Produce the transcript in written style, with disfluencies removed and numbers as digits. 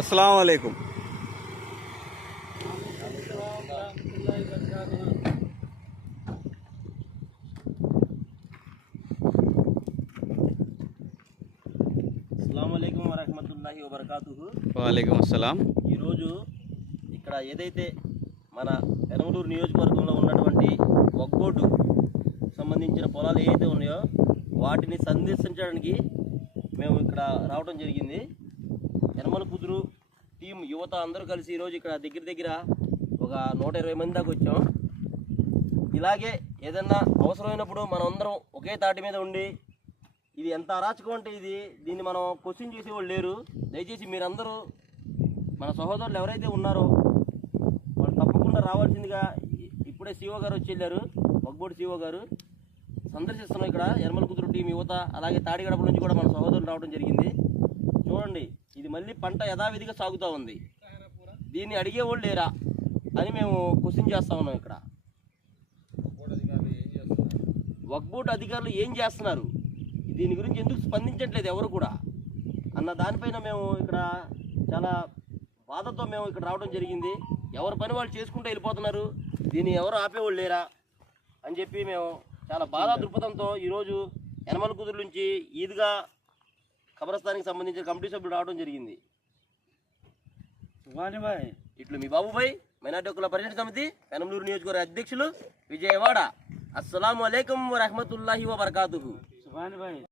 अस्सलाम वालेकुम। అస్సలాముఅలైకుం వరహ్మతుల్లాహి వబరకాతుహు। వాలేకుం అస్సలాం। ఈరోజు ఇక్కడ ఏదైతే మన యనమలూరు నియోజకవర్గంలో ఉన్నటువంటి ఒగ్గోటు సంబంధించిన పొలాలు ఏవైతే ఉన్నాయో వాటిని సందర్శించడానికి మేము ఇక్కడ రావడం జరిగింది। యనమల కుదురు టీం యువత అందరూ కలిసి ఈరోజు ఇక్కడ దగ్గర ఒక 120 మంది దాకా వచ్చాం। ఇలాగే ఏదన్నా అవసరమైనప్పుడు మనం అందరం ఒకే తాటి మీద ఉండి, ఇది ఎంత అరాచకం అంటే దీన్ని మనం క్వశ్చన్ చేసేవాళ్ళు లేరు। దయచేసి మీరందరూ మన సహోదరులు ఎవరైతే ఉన్నారో వాళ్ళు తప్పకుండా రావాల్సిందిగా ఇప్పుడే సిఓ గారు వచ్చి వెళ్ళారు, ఒగ్గోటు సిఓ గారు సందర్శిస్తున్నాం ఇక్కడ యనమల కుదురు టీం యువత। అలాగే తాడిగడప నుంచి కూడా మన సహోదరులు రావడం జరిగింది। చూడండి, ఇది మళ్ళీ పంట యథావిధిగా సాగుతూ ఉంది, దీన్ని అడిగేవాళ్ళు లేరా అని మేము క్వశ్చన్ చేస్తూ ఉన్నాం। ఇక్కడ ఒగ్గోటు అధికారులు ఏం చేస్తున్నారు, దీని గురించి ఎందుకు స్పందించట్లేదు ఎవరు కూడా అన్న దానిపైన మేము ఇక్కడ చాలా బాధతో మేము ఇక్కడ రావడం జరిగింది। ఎవరి పని వాళ్ళు చేసుకుంటూ వెళ్ళిపోతున్నారు, దీన్ని ఎవరు ఆపేవాళ్ళు లేరా అని చెప్పి మేము చాలా బాధా దృక్పథంతో ఈరోజు యనమల కుదురు నుంచి ఈద్గా ఖబరస్థానికి సంబంధించిన కమిటీ సభ్యులు రావడం జరిగింది। ఇట్లు మీ బాబుభాయ్, మైనార్టీ హక్కుల పరిరక్షణ సమితి యనమలూరు నియోజకవర్గ అధ్యక్షులు, విజయవాడ। అస్సలాము అలైకుం వరహ్మతుల్లాహి వబరకాతుహు।